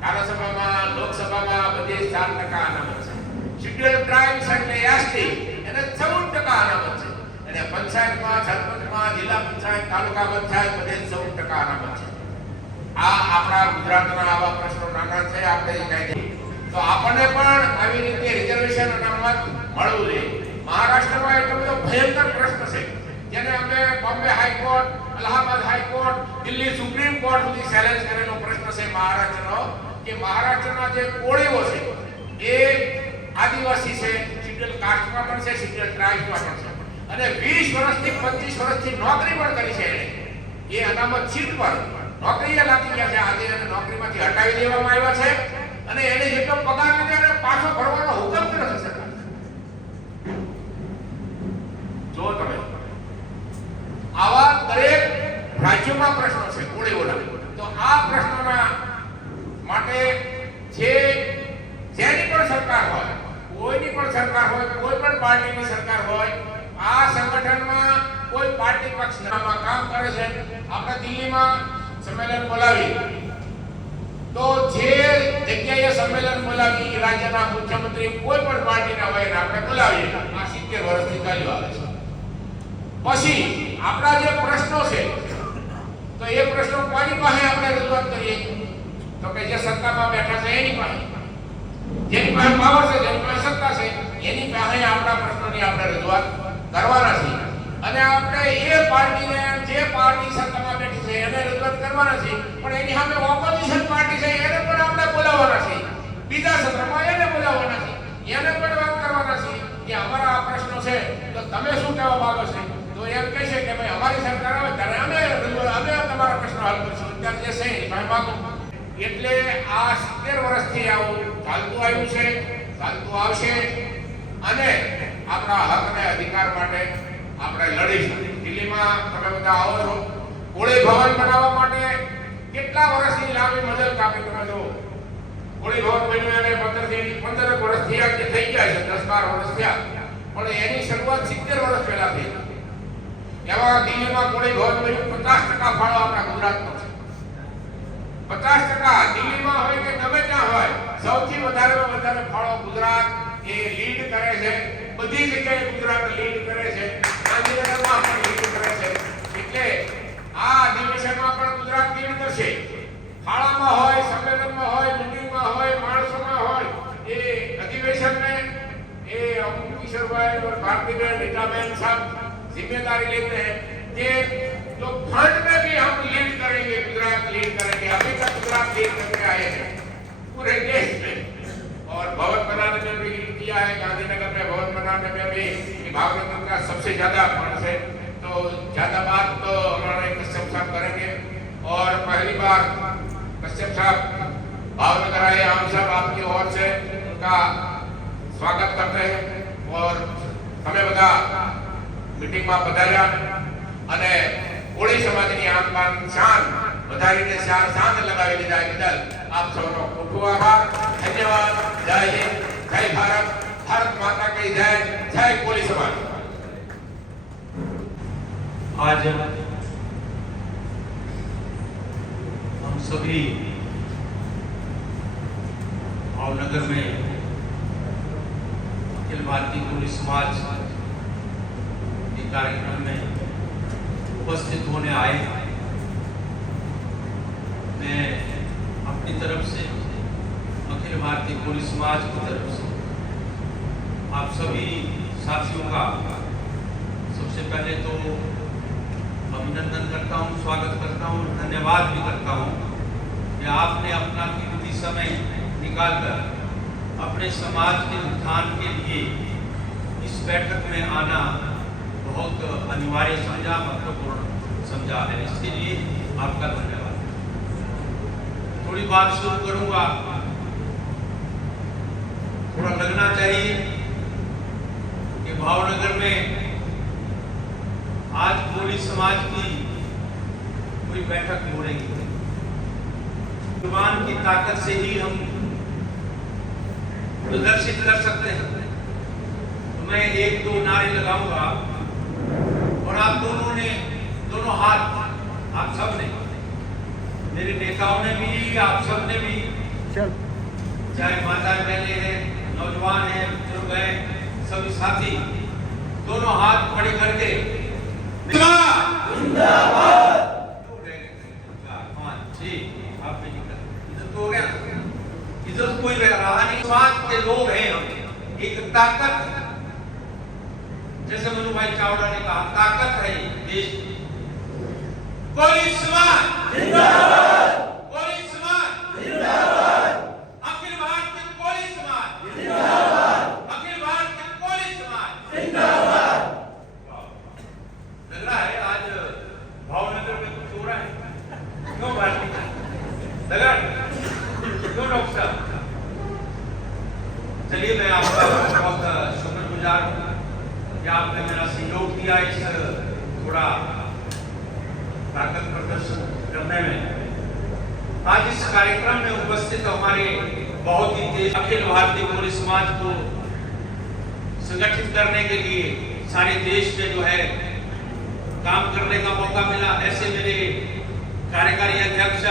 ધારાસભામાં, લોકસભામાં બધે 7% અનામત છે. શેડ્યુલ ટ્રાઇબ્સ એટલે એસટી એને 14% અનામત છે. અને પંચાયતમાં, સરપંચમાં, જિલ્લા પંચાયત, તાલુકા પંચાયત બધે 14% અનામત છે. આ આપણા ગુજરાતના આવા પ્રશ્નો નાના છે. આપણે તો આપણને પણ આવી રીતે રિઝર્વેશન અનામત મળવું જોઈએ. મહારાષ્ટ્રમાં એટલો બધો ભયંકર પ્રશ્ન છે જેને અમે Bombay high court, Allahabad high court, Delhi supreme court સુધી ચેલેન્જ કરેલો પ્રશ્ન છે મહારાષ્ટ્રનો, કે મહારાષ્ટ્રના જે કોળીઓ છે એ આદિવાસી છે, શેડ્યુલ કાસ્ટમાં પણ છે, શેડ્યુલ ટ્રાઇબ્સમાં પણ છે, અને 20 વર્ષથી 25 વર્ષથી નોકરી પણ કરી છે. એ અનામત સીટ પર નોકરીએ લાગી ગયા છે. આજે એને નોકરીમાંથી હટાવી દેવામાં આવ્યા છે અને એને જેટલો પગાર નથી એને પાછો ભરવાનો હુકમ કર્યો છે સરકાર. જો તમે આવા દરેક રાજ્યોમાં પ્રશ્નો છે કોળીઓના, તો આ પ્રશ્નોના માટે જેની પણ સરકાર હોય, કોઈની પણ સરકાર હોય, કોઈ પણ પાર્ટીની સરકાર હોય, આ સંગઠનમાં કોઈ પાર્ટી પક્ષમાં કામ કરે છે. આપણે દિલ્હીમાં સંમેલન બોલાવી તો જે જગ્યાએ સંમેલન બોલાવી રાજ્યના મુખ્યમંત્રી કોઈ પણ પાર્ટીના હોય ને આપણે બોલાવીએ. આ 70 વર્ષથી ચાલ્યું આવે છે. પછી આપણા જે પ્રશ્નો છે તો એ પ્રશ્નો કોની પાસે આપણે રજૂઆત કરીએ? તો કે જે સત્તામાં બેઠા છે એની પાસે, જેની પાસે પાવર છે, જેની પાસે સત્તા છે, એની પાસે આપણા પ્રશ્નોની આપણે રજૂઆત કરવાના છે. અને આપણે એ પાર્ટીને, જે પાર્ટી સત્તામાં બેઠી છે એને રજૂઆત કરવાના છે, પણ એની સામે ઓપોઝિશન પાર્ટી છે એને પણ આપણે બોલાવવાના છે. બીજા સત્રમાં એને બોલાવવાના છે, એને પણ વાત કરવાના છે કે અમારા આ પ્રશ્નો છે તો તમે શું કહેવા માંગો છો? તો એમ કહે છે કે ભાઈ અમારી સરકાર આવે ત્યારે અમે તમારા પ્રશ્નો હલ કરીશું. અત્યારે જે છે એ ભાઈ માંગો. એટલે આ 70 વર્ષથી આવું ચાલતું આવ્યું છે, ચાલતું આવશે, અને આપણા હક અને અધિકાર માટે આપણે લડીશું. દિલ્હીમાં તમે બધા આવો છો, કોળી ભવન બનાવવા માટે કેટલા વર્ષની લાંબી મદદ કાપી. તમે જો કોળી ભવન બન્યું એને 15 વર્ષ થઈ ગયા છે, 10-12 વર્ષ થયા, પણ એની શરૂઆત 70 વર્ષ પહેલા થઈ. એવા દિલ્હીમાં કોળી ભવન બન્યું, 50% ફાળો આપણા ગુજરાતનો છે. 50% દિલ્હીમાં હોય કે ગમે ત્યાં હોય, સૌથી વધારે ફાળો ગુજરાત એ લીડ કરે છે. બધી જગ્યાએ ગુજરાત લીડ કરે છે. ગાંધીનગરમાં પણ લીડ કરે છે. એટલે આ અધિવેશનમાં પણ ગુજરાત લીડ કરશે. શાળામાં હોય, સંમેલનમાં હોય, મીટિંગમાં હોય, માણસોમાં હોય, એ અધિવેશનને એ અમુક કિશોરભાઈ और भारतीबेन रीटाबेन सब जिम्मेदारी लेते हैं कि जो फंड में भी हम लीड करेंगे, गुजरात लीड करेंगे. अभी तक गुजरात लीड करके आए हैं पूरे देश में, और भवन बनाने में भी किया है. गांधीनगर में भवन बनाने में भी भावनगर का सबसे ज्यादा फंड है. तो ज्यादा बात तो हमारे कश्यप साहब करेंगे. और पहली बार कश्यप साहब भावनगर आए, हम सब आपकी ओर से उनका स्वागत करते हैं. और हमें बता मीटिंग में पधार्या અને કોળી સમાજની આન શાન વધારીને શાન લગાવી દીધા બદલ આપ સૌનો ખૂબ ખૂબ આભાર. ધન્યવાદ. જય હિન્દ, જય ભારત, ભારત માતા કી જય, જય કોળી समाज. आज हम सभी भावनगर में अखिल भारतीय कोली समाज के कार्यक्रम में उपस्थित होने आए. मैं अपनी तरफ से, अखिल भारतीय कोली समाज की तरफ से आप सभी साथियों का सबसे पहले तो अभिनंदन करता हूँ, स्वागत करता हूँ, धन्यवाद भी करता हूँ कि आपने अपना कीमती समय निकालकर अपने समाज के उत्थान के लिए इस बैठक में आना बहुत अनिवार्य समझा, महत्वपूर्ण समझा है। इसके लिए आपका धन्यवाद। थोड़ी बात शुरू करूंगा। थोड़ा लगना चाहिए कि भावनगर में आज कोली समाज की कोई बैठक हो रही है। जुबान की ताकत से ही हम प्रदर्शित कर सकते हैं। तो मैं एक दो नारे लगाऊंगा और आप दोनों हाथ, आप सब ने, मेरे नेताओं ने भी, आप सब ने भी, चाहे माताएं बहनें हैं, नौजवान हैं, बुजुर्ग हैं, सभी साथी, दोनों हाथ खड़े करके इधर कोई रहा नहीं। समाज के लोग हैं हम, एक ताकत, जैसे मनु भाई चावड़ा ने कहा, ताकत है देश की। कोली समाज जिंदाबाद, कोली समाज जिंदाबाद, अखिल भारतीय कोली समाज जिंदाबाद, अखिल भारतीय कोली समाज जिंदाबाद। लग रहा है आज भावनगर में कुछ हो रहा है। क्यों भारती लगा? क्यों डॉक्टर साहब? चलिए, मैं आपका बहुत शुक्रगुजार हूँ कि आपने मेरा सहयोग दिया इस थोड़ा ताकत प्रदर्शन करने में। आज इस कार्यक्रम में उपस्थित हमारे बहुत ही तेज अखिल भारतीय कोली समाज को संगठित करने के लिए सारे देश में जो है काम करने का मौका मिला। ऐसे मेरे कार्यकारी अध्यक्ष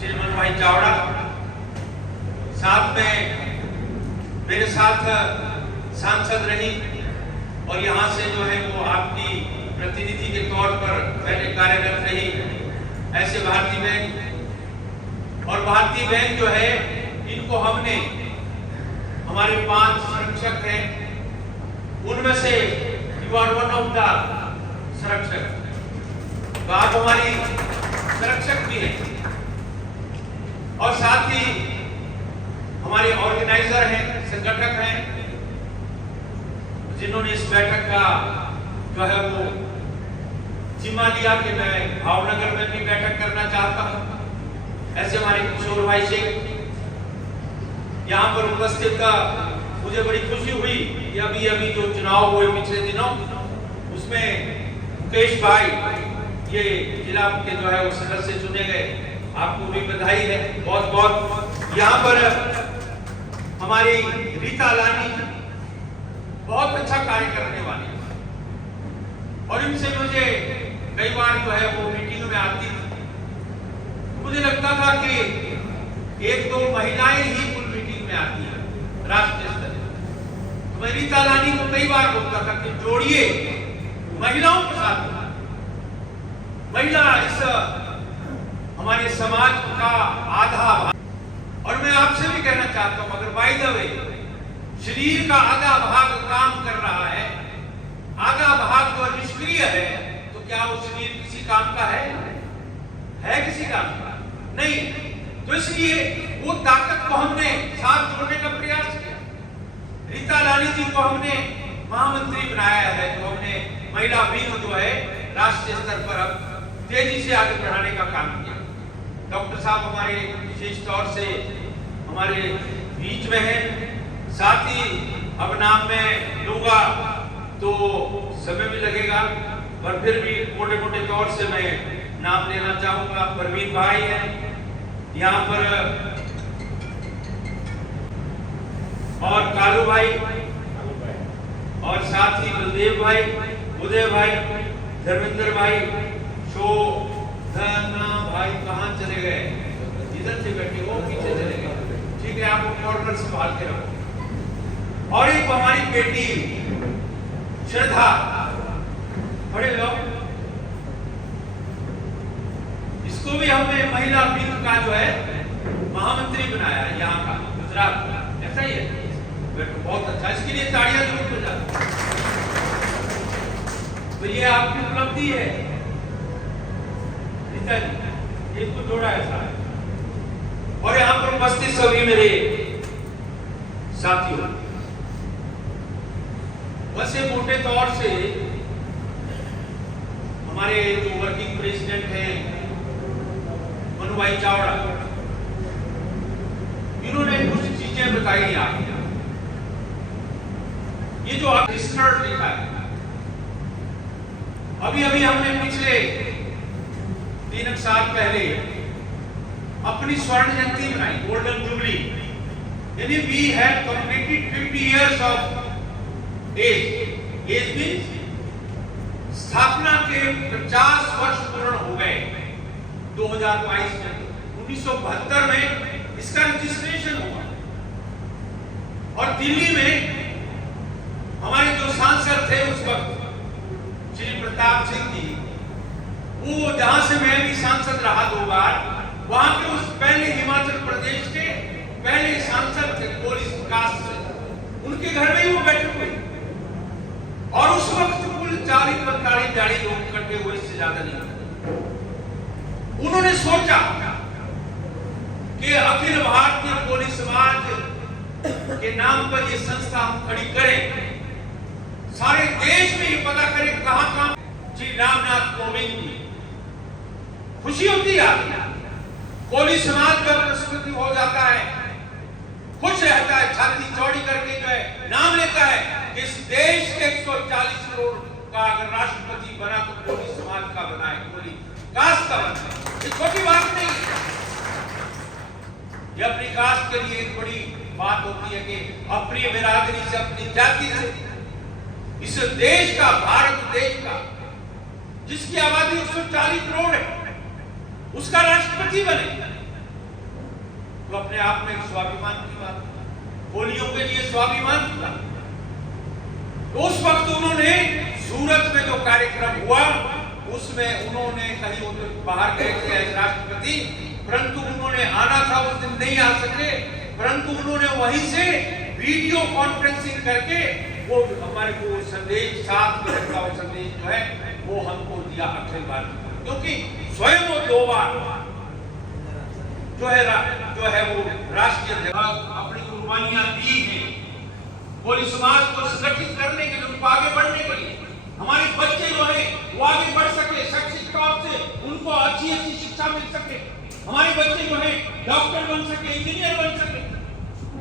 श्री मनु भाई चावड़ा, साथ में मेरे साथ सांसद रही और यहाँ से जो है वो आपकी प्रतिनिधि के तौर पर पहले कार्यरत रही, ऐसे भारतीय बैंक। और भारतीय बैंक जो है, इनको हमने, हमारे 5 संरक्षक हैं, उनमें से you are one of the संरक्षक, तो आप हमारी संरक्षक भी हैं। और साथ ही हमारे ऑर्गेनाइजर हैं, संगठक हैं, जिन्होंने इस बैठक का जो है वो जिम्मा लिया कि मैं भावनगर में भी बैठक करना चाहता हूं। ऐसे हमारे किशोर भाई से यहाँ पर उपस्थित का मुझे बड़ी खुशी हुई कि अभी जो चुनाव हुए पिछले दिनों, उसमें मुकेश भाई ये जिला के जो है वो सदस्य चुने गए। आपको भी बधाई है, बहुत बहुत। यहाँ पर हमारी रीता लानी बहुत अच्छा कार्य करने वाली है और इनसे मुझे कई बार जो है वो मीटिंग में आती थी। मुझे लगता था कि 1-2 महिलाएं ही कुल मीटिंग में आती है राष्ट्रीय स्तर पर। तो मैं रीता लानी को कई बार बोलता था कि जोड़िए महिलाओं के साथ। महिला इस हमारे समाज का आधा भाग। और मैं आपसे भी कहना चाहता हूं, अगर बाय द वे शरीर का आधा भाग काम कर रहा है, आधा भाग जो निष्क्रिय है, तो क्या वो शरीर किसी काम का है किसी काम का? नहीं। तो इसलिए वो ताकत को हमने साथ जोड़ने का प्रयास किया। रीता लानी जी को हमने महामंत्री बनाया है, तो हमने महिला विंग जो है राष्ट्रीय स्तर पर अब तेजी से आगे बढ़ाने का काम किया। डॉक्टर साहब हमारे विशेष तौर से हमारे बीच में हैं। साथ ही अब नाम में लूंगा तो समय भी लगेगा, पर फिर भी मोटे मोटे तौर से मैं नाम लेना चाहूंगा। परवीन भाई हैं यहाँ पर, और कालू भाई, और साथ ही बलदेव भाई, उदय भाई, धर्मेंद्र भाई, शोधना भाई कहाँ चले गए? इधर से बैठे, वो पीछे चले गए। ठीक है, आप कॉर्नर संभाल के रखो। और एक हमारी बेटी श्रद्धा, बड़े लोग, इसको भी हमने महिला विंग का जो है महामंत्री बनाया है यहाँ का, गुजरात का। ऐसा ही है, बहुत अच्छा। इसके लिए तालियां जरूर बजाओ। तो ये आपकी उपलब्धि है पिताजी, ये तो जोड़ा है सारा। और यहाँ पर उपस्थित सभी मेरे साथियों, वैसे मोटे तौर से हमारे जो वर्किंग प्रेसिडेंट हैं मनु भाई चावड़ा, इन्होंने कुछ चीजें बताई आपको। ये जो आप रजिस्टर्ड लिखा है, अभी अभी हमने पिछले 3 साल पहले अपनी स्वर्ण जयंती मनाई, गोल्डन जुबली, यानी we have completed 50 years of age means स्थापना के 50 वर्ष पूर्ण हो गए 2022 में। 1972 में इसका रजिस्ट्रेशन हुआ और दिल्ली में हमारे जो सांसद थे उस वक्त श्री प्रताप सिंह जी, वो जहां से मैं भी सांसद रहा 2 बार, वहां के उस पहले हिमाचल प्रदेश के पहले सांसद थे पुलिस कास्ट से, उनके घर में ही वो बैठे हुए और उस वक्त कुल 40-45 लोग इकट्ठे हुए, इससे ज्यादा नहीं। उन्होंने सोचा कि अखिल भारतीय पुलिस समाज के नाम पर ये संस्था हम खड़ी करें, सारे देश में ये पता करें कहां श्री रामनाथ कोविंद जी। खुशी होती है, पुलिस समाज का प्रस्तुति हो जाता है, खुश रहता है, छाती चौड़ी करके जो है नाम लेता है कि इस देश के 140 करोड़ का अगर राष्ट्रपति बना तो पुलिस समाज का बना है, पुलिस कास्ट का बना है। ये छोटी बात नहीं है, ये अपनी कास्ट के लिए एक बड़ी बात होती है कि अपनी बिरादरी से, अपनी जाति से इस देश का, भारत देश का, जिसकी आबादी 140 करोड़ है, उसका राष्ट्रपति बने, तो अपने आप में स्वाभिमान की बात, कोलियों के लिए स्वाभिमान की बात। तो उस वक्त उन्होंने सूरत में जो कार्यक्रम हुआ उसमें उन्होंने कहीं वो तो बाहर गए थे राष्ट्रपति, परंतु उन्होंने आना था, उस दिन नहीं आ सके, परंतु उन्होंने वहीं से वीडियो कॉन्फ्रेंसिंग करके वो हमारे को संदेश, 7 मिनट का वो संदेश जो है वो हमको दिया अखिल भारत, क्योंकि स्वयं वो 2 बार जो है वो राष्ट्रीय अपनी कुर्बानियां दी हैं पुलिस समाज को संगठित करने के लिए, उनको आगे बढ़ने के लिए, हमारे बच्चे जो है वो आगे बढ़ सके, शैक्षिक तौर से उनको अच्छी शिक्षा मिल सके, हमारे बच्चे जो है डॉक्टर बन सके, इंजीनियर बन सके,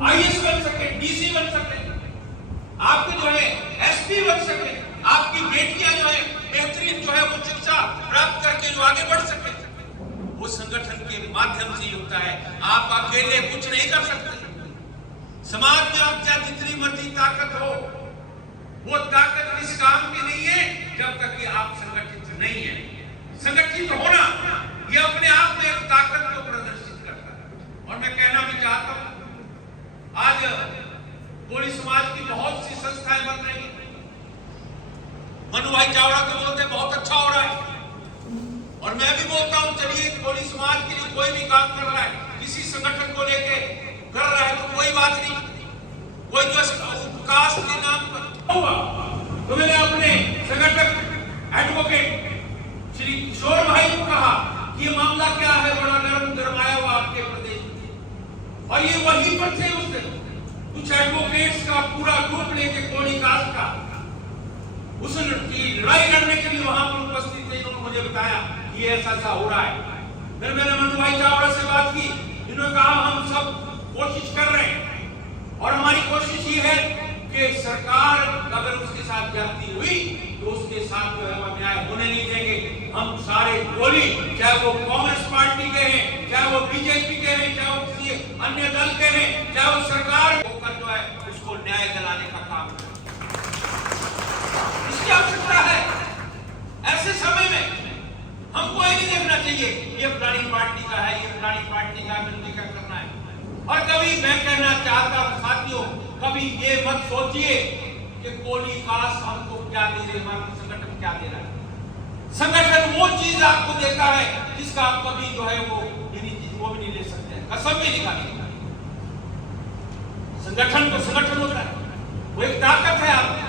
आईएएस बन सके, डीसी बन सके, आपके जो है एसपी बन सके, आपकी बेटियां जो है बेहतरीन जो है वो शिक्षा प्राप्त करके जो आगे बढ़ सके, वो संगठन के माध्यम से होता है। आप अकेले कुछ नहीं कर सकते। समाज में आप चाहे जितनी मर्जी ताकत हो, वो ताकत इस काम की नहीं है जब तक कि आप संगठित नहीं है। संगठित होना ये अपने आप में एक ताकत को प्रदर्शित करता है। और मैं कहना भी चाहता हूं, आज कोली समाज की बहुत सी संस्थाएं बन रही हैं। मनु भाई चावड़ा को बोलते बहुत अच्छा हो रहा है, और मैं भी बोलता हूं चलिए कोली समाज के लिए कोई भी काम कर रहा है, किसी संगठन को लेके कर रहा है तो कोई बात नहीं, कोई जो कास्ट के नाम पर हुआ तो मैंने अपने संगठक एडवोकेट श्री किशोर भाई को कहा कि ये मामला क्या है, बड़ा गरमाया हुआ आपके प्रदेश में, और ये वहीं पर थे उस दिन कुछ एडवोकेट्स का पूरा ग्रुप लेके कोली कास्ट का उस लड़ाई लड़ने के लिए वहां पर उपस्थित थे। इन्होंने मुझे बताया कि ऐसा हो रहा है। फिर मैंने मनु भाई चावड़ा से बात की, इन्होंने कहा हम सब कोशिश कर रहे हैं और हमारी कोशिश ये है कि सरकार अगर उसके साथ जाती हुई तो उसके साथ जो है वो न्याय होने नहीं देंगे। हम सारे कोली, चाहे वो कांग्रेस पार्टी के हैं, चाहे वो बीजेपी के हैं, चाहे वो किसी अन्य दल के हैं, चाहे वो सरकार होकर जो है उसको न्याय दिलाने का काम करें। इसकी आवश्यकता है। ऐसे समय में हमको ये नहीं देखना चाहिए ये फलानी पार्टी का है, ये फलानी पार्टी का, मिलकर क्या करना है। और कभी मैं कहना चाहता हूं साथियों, कभी ये मत सोचिए कि कोली कास्ट हमको क्या दे रहे, हमारा संगठन क्या दे रहा है। संगठन वो चीज आपको देता है जिसका आप कभी जो है वो भी नहीं ले सकते हैं, कसम भी निकालिए। संगठन तो संगठन होता है, वो एक ताकत है आपकी,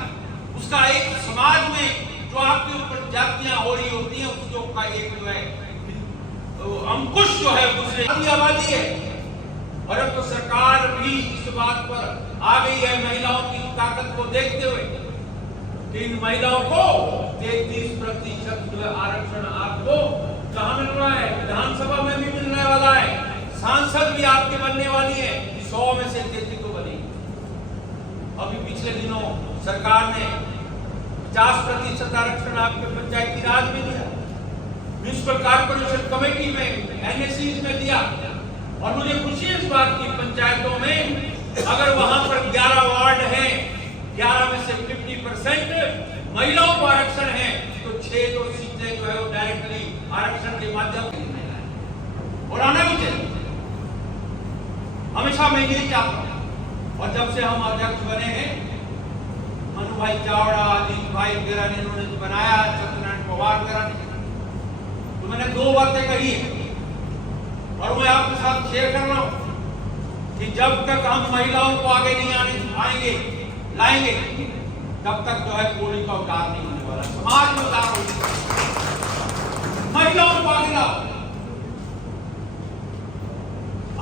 उसका एक समाज में जो जो आपके ऊपर जातियां हो रही होती हैं उसको का एक जो है अंकुश जो है दूसरे आबादी है। और अब तो सरकार भी इस बात पर आ गई है महिलाओं की ताकत को देखते हुए कि इन महिलाओं को 33% जो है आरक्षण आपको कहां मिल रहा है, विधानसभा में भी मिलने वाला है, सांसद भी आपके बनने वाली है, 100 में से 33 तो बनी। अभी पिछले दिनों सरकार ने 50% आरक्षण आपके पंचायती राज में दिया, म्युनिसिपल कॉर्पोरेशन कमेटी में, एनएससी में दिया। और मुझे खुशी है इस बात की, पंचायतों में अगर वहां पर 11 वार्ड हैं, 11 में से 50% महिलाओं को आरक्षण है तो 6 तो सीटें जो है वो डायरेक्टली आरक्षण के माध्यम से और आना भी चाहिए। हमेशा मैं यही चाहता हूं। और जब से हम अध्यक्ष बने हैं, मनु भाई चावड़ा, अजीत भाई वगैरह ने इन्होंने बनाया, सत्यनारायण पवार वगैरह ने, तो मैंने 2 बातें कही है और मैं आपके साथ शेयर कर रहा हूं कि जब तक हम महिलाओं को आगे नहीं लाएंगे तब तक जो है कोई का उद्धार नहीं होने वाला, समाज में उद्धार होगा। महिलाओं को आगे लाओ,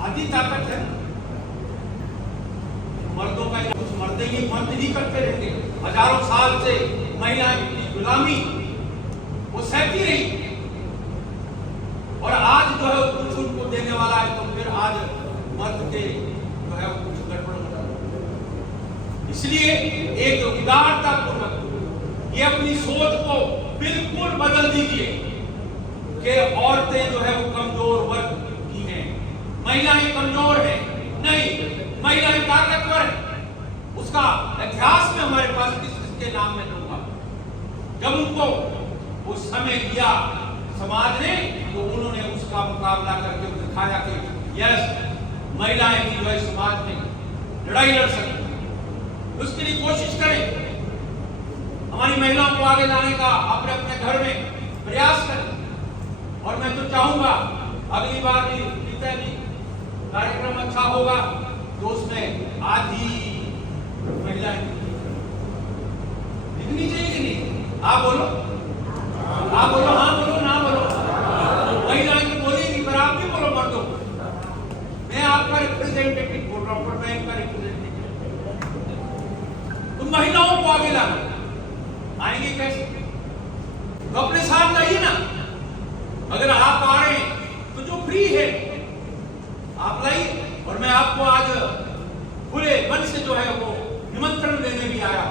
आधी ताकत है मर्दों का, कुछ मर्द ही करते रहेंगे। हजारों साल से महिलाएं की गुलामी वो सहती रही और आज जो है कुछ उनको देने वाला है, तो फिर आज मर्द के जो है कुछ गड़बड़ हो जाता। इसलिए एक उदारता पूर्वक ये अपनी सोच को बिल्कुल बदल दीजिए कि औरतें जो है वो कमजोर वर्ग की हैं, महिलाएं कमजोर हैं, नहीं, महिलाएं ताकतवर हैं। उसका इतिहास में हमारे पास किसके नाम में दूंगा, जब उनको वो समय दिया समाज ने तो उन्होंने उसका मुकाबला करके दिखाया कि यस, महिलाएं भी जो है समाज में लड़ाई लड़ सकती। उसके लिए कोशिश करें, हमारी महिलाओं को आगे लाने का अपने अपने घर में प्रयास करें। और मैं तो चाहूंगा अगली बार भी कार्यक्रम अच्छा होगा तो उसमें आधी महिलाएं दिखनी चाहिए कि नहीं? आप बोलो, हाँ बोलो, ना बोलो। महिलाएं तो बोलेगी पर आप भी बोलो मर्दों। मैं आपका रिप्रेजेंटेटिव बोल रहा हूं, पर मैं इनका रिप्रेजेंटेटिव। तो महिलाओं को आगे लाना, आएंगे कैसे? तो अपने साथ लाइए ना। अगर आप आ रहे हैं तो जो फ्री है आप लाइए। और मैं आपको आज खुले मन से जो है वो निमंत्रण देने भी आया,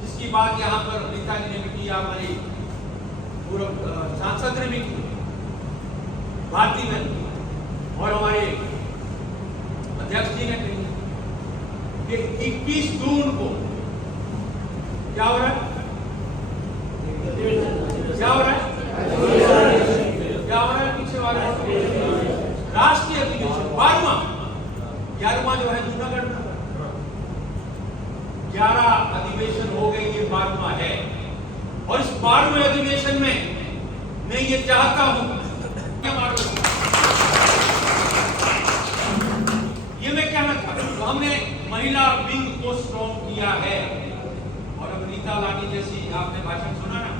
जिसकी बात यहाँ पर रीता जी ने भी की, हमारी पूर्व सांसद ने भी की, भारती ने और हमारे अध्यक्ष जी ने कही कि 21 जून को क्या हो रहा है? क्या हो रहा है? क्या हो रहा है? पीछे वाला राष्ट्रीय अधिवेशन 11वां जो है जूनागढ़ में 11 अधिवेशन हो गए, ये 12वां है। और इस 12वें अधिवेशन में मैं ये चाहता हूं, ये मैं कहना चाहता हूं, तो हमने महिला विंग को स्ट्रॉन्ग किया है। और अब रीता लानी जैसी आपने भाषण सुना ना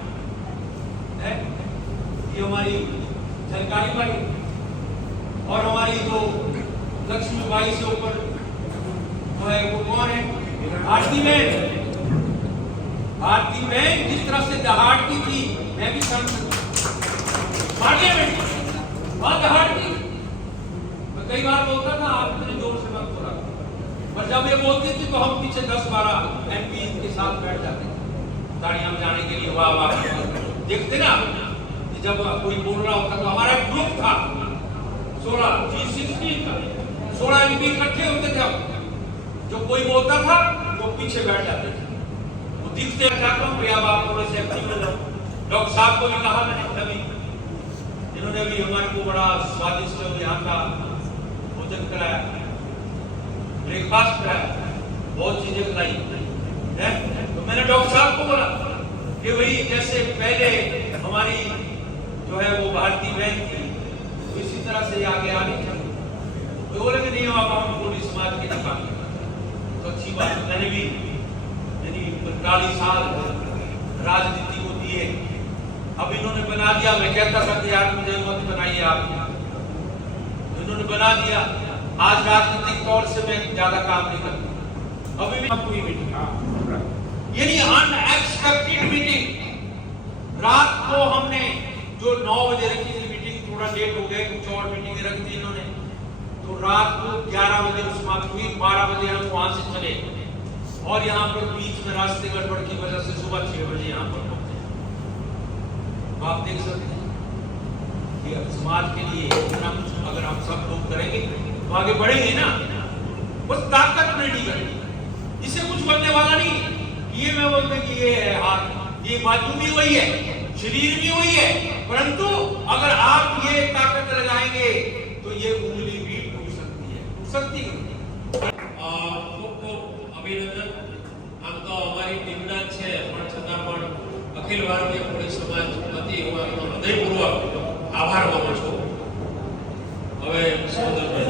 है, ये हमारी सरकारी बाई और हमारी जो लक्ष्मीबाई से ऊपर जो है वो कौन है? भारती बहन जिस तरह से दहाड़ती थी, मैं भी पार्लियामेंट वहां दहाड़ती। मैं कई बार बोलता था आप इतने जोर से मत बोला, पर जब ये बोलती थी तो हम पीछे 10-12 एमपी के साथ बैठ जाते थे ताड़ियां बजाने के लिए। वाह वाह देखते ना कि जब कोई बोल रहा होता तो हमारा एक ग्रुप था 16 एमपी इकट्ठे होते थे। जो कोई बोलता था वो पीछे बैठ जाते थे, वो दिखते चाहता हूँ भैया आप थोड़े से एक्टिव हो जाओ। डॉक्टर साहब को भी कहा मैंने कभी, इन्होंने भी हमारे को बड़ा स्वादिष्ट यहाँ का भोजन कराया, ब्रेकफास्ट कराया, बहुत चीजें खिलाई है। तो मैंने डॉक्टर साहब को बोला कि भाई जैसे पहले हमारी जो है वो भारतीय बहन थी, तो इसी तरह से आगे आनी चाहिए। तो बोले कि नहीं आप हम पूरी समाज के निकाल, तो अच्छी बात। मैंने भी 40 साल राजनीति को दिए लिए। अब इन्होंने बना दिया, मैं कहता था कि यार मुझे मत बनाइए आप, इन्होंने बना दिया। आज राजनीतिक तौर से मैं ज्यादा काम नहीं करता, अभी भी पूरी मीटिंग, यानी अनएक्सपेक्टेड मीटिंग। रात को हमने जो 9 बजे रखी थी मीटिंग, थोड़ा लेट हो गए, कुछ और मीटिंगें रख दी इन्होंने, तो रात को 11 बजे समाप्त हुई। 12 बजे हम वहां से चले और यहाँ पर बीच में रास्ते गड़बड़ की वजह से सुबह 6 बजे यहाँ पर पहुंचे। आप देख सकते हैं कि समाज के लिए इतना कुछ अगर हम सब लोग करेंगे तो आगे बढ़ेंगे ना। बस ताकत रेडी करेंगे, इससे कुछ बनने वाला नहीं। ये मैं बोलते कि ये है हाथ, ये बाजू भी वही है, शरीर भी वही है, परंतु अगर आप ये ताकत लगाएंगे तो ये उंगली भी टूट सकती है, टूट सकती है। ખૂબ ખૂબ અભિનંદન. આમ તો અમારી ટીમના જ છે, પણ છતાં પણ અખિલ ભારતીય કોળી સમાજ વતી હું આપનો હૃદયપૂર્વક આભાર માનું છું. હવે સુંદરભાઈ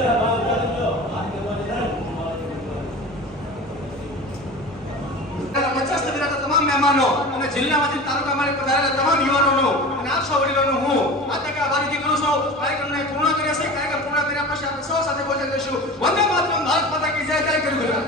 તમામ મહેમાનો અને જિલ્લામાંથી તાલુકામાંથી પધારેલા તમામ યુવાનોનો અને આપ સૌ વડીલોનો હું આ તકે આભારી કરું છું. કાર્યક્રમને પૂર્ણ કર્યા છે. કાર્યક્રમ પૂર્ણ કર્યા પછી આપણે સૌ સાથે ભોજન કરીશું. વંદે માતરમ, ભારત માતા કી જય. જય ગરુ ગુજરાત.